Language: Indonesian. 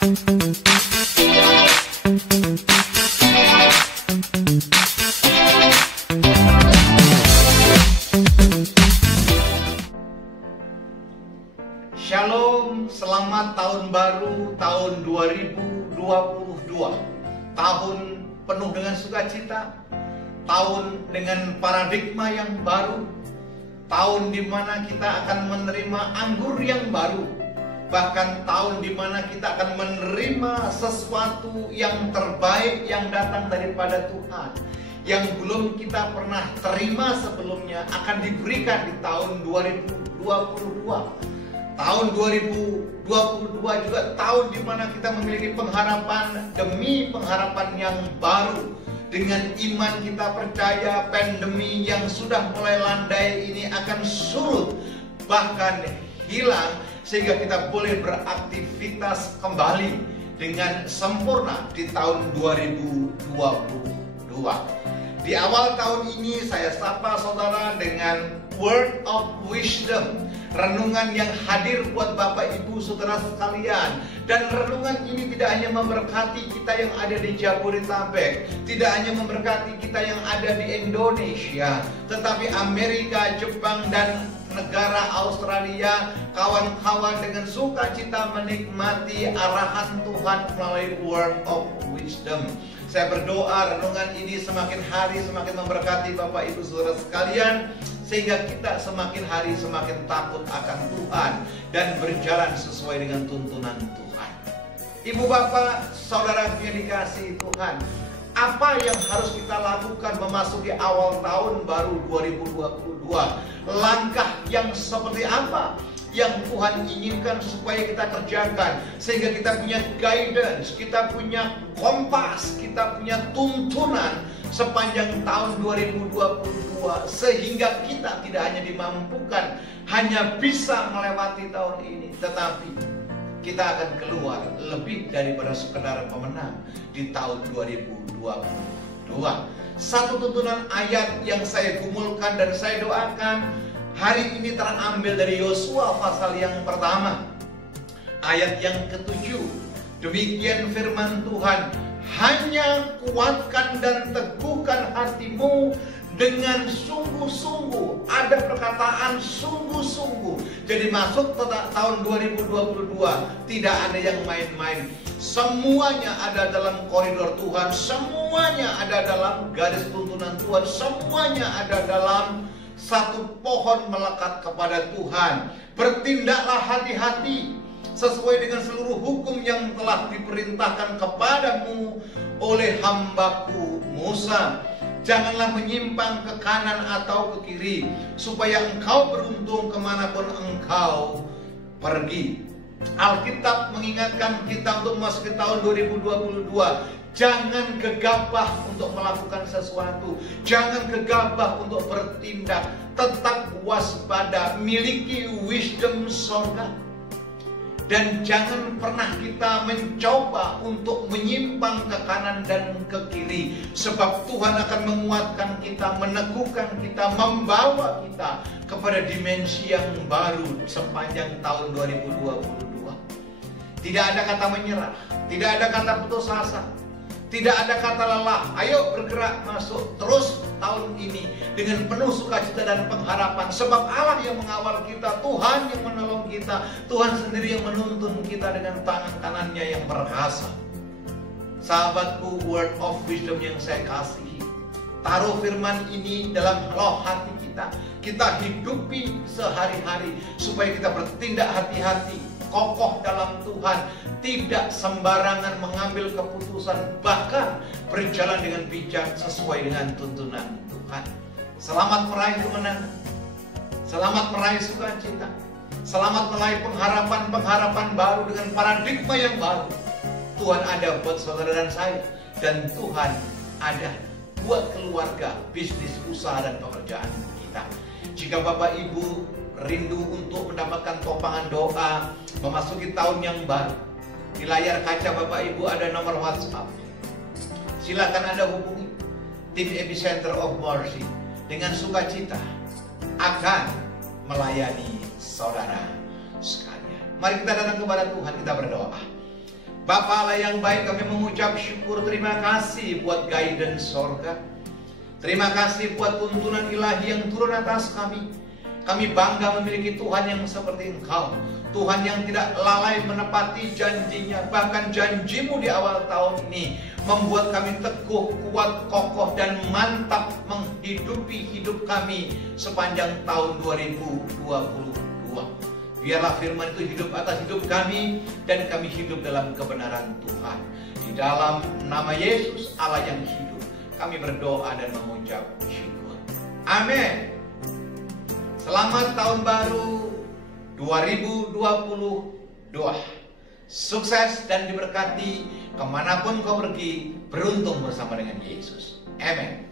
Shalom, selamat tahun baru, tahun 2022. Tahun penuh dengan sukacita, tahun dengan paradigma yang baru, tahun di mana kita akan menerima anggur yang baru, bahkan tahun di mana kita akan menerima sesuatu yang terbaik yang datang daripada Tuhan, yang belum kita pernah terima sebelumnya, akan diberikan di tahun 2022. Tahun 2022 juga tahun di mana kita memiliki pengharapan demi pengharapan yang baru. Dengan iman kita percaya pandemi yang sudah mulai landai ini akan surut, bahkan hilang, sehingga kita boleh beraktivitas kembali dengan sempurna di tahun 2022. Di awal tahun ini saya sapa saudara dengan Word of Wisdom, renungan yang hadir buat Bapak Ibu Saudara sekalian. Dan renungan ini tidak hanya memberkati kita yang ada di Jabodetabek, tidak hanya memberkati kita yang ada di Indonesia, tetapi Amerika, Jepang, dan negara Australia, kawan-kawan dengan sukacita menikmati arahan Tuhan melalui Word of Wisdom. Saya berdoa renungan ini semakin hari semakin memberkati Bapak Ibu Saudara sekalian, sehingga kita semakin hari semakin takut akan Tuhan dan berjalan sesuai dengan tuntunan Tuhan. Ibu bapak, saudara yang dikasihi Tuhan, apa yang harus kita lakukan memasuki awal tahun baru 2022? Langkah yang seperti apa yang Tuhan inginkan supaya kita kerjakan, sehingga kita punya guidance, kita punya kompas, kita punya tuntunan sepanjang tahun 2022, sehingga kita tidak hanya dimampukan hanya bisa melewati tahun ini, tetapi kita akan keluar lebih daripada sekedar pemenang di tahun 2022. Satu tuntunan ayat yang saya gumulkan dan saya doakan hari ini terambil dari Yosua pasal yang pertama, ayat yang ke-7. Demikian firman Tuhan, hanya kuatkan dan teguhkan hatimu dengan sungguh-sungguh. Ada perkataan sungguh-sungguh. Jadi masuk ke tahun 2022 tidak ada yang main-main. Semuanya ada dalam koridor Tuhan, semuanya ada dalam garis tuntunan Tuhan, semuanya ada dalam satu pohon melekat kepada Tuhan. Bertindaklah hati-hati sesuai dengan seluruh hukum yang telah diperintahkan kepadamu oleh hambaku Musa. Janganlah menyimpang ke kanan atau ke kiri, supaya engkau beruntung kemanapun engkau pergi. Alkitab mengingatkan kita untuk memasuki tahun 2022. Jangan gegabah untuk melakukan sesuatu, jangan gegabah untuk bertindak. Tetap waspada, miliki wisdom sorga. Dan jangan pernah kita mencoba untuk menyimpang ke kanan dan ke kiri, sebab Tuhan akan menguatkan kita, meneguhkan kita, membawa kita kepada dimensi yang baru sepanjang tahun 2022. Tidak ada kata menyerah, tidak ada kata putus asa, tidak ada kata lelah. Ayo bergerak masuk terus tahun ini dengan penuh sukacita dan pengharapan. Sebab Allah yang mengawal kita, Tuhan yang menolong kita, Tuhan sendiri yang menuntun kita dengan tangan kanannya yang perkasa. Sahabatku, Word of Wisdom yang saya kasihi, taruh firman ini dalam roh hati kita. Kita hidupi sehari-hari supaya kita bertindak hati-hati, kokoh dalam Tuhan, tidak sembarangan mengambil keputusan, bahkan berjalan dengan bijak sesuai dengan tuntunan Tuhan. Selamat meraih kemenangan, selamat meraih sukacita, selamat meraih pengharapan-pengharapan baru dengan paradigma yang baru. Tuhan ada buat saudara dan saya, dan Tuhan ada buat keluarga, bisnis, usaha, dan pekerjaan kita. Jika Bapak Ibu rindu untuk mendapatkan topangan doa memasuki tahun yang baru, di layar kaca Bapak Ibu ada nomor WhatsApp. Silakan Anda hubungi tim Epicenter of Mercy. Dengan sukacita akan melayani saudara sekalian. Mari kita datang kepada Tuhan, kita berdoa. Bapa Allah yang baik, kami mengucap syukur, terima kasih buat guidance sorga. Terima kasih buat tuntunan ilahi yang turun atas kami. Kami bangga memiliki Tuhan yang seperti Engkau. Tuhan yang tidak lalai menepati janjinya. Bahkan janjimu di awal tahun ini membuat kami teguh, kuat, kokoh, dan mantap menghidupi hidup kami sepanjang tahun 2022. Biarlah firman itu hidup atas hidup kami, dan kami hidup dalam kebenaran Tuhan. Di dalam nama Yesus Allah yang hidup, kami berdoa dan mengucap syukur. Amin. Selamat tahun baru 2022. Sukses dan diberkati kemanapun kau pergi, beruntung bersama dengan Yesus. Amin.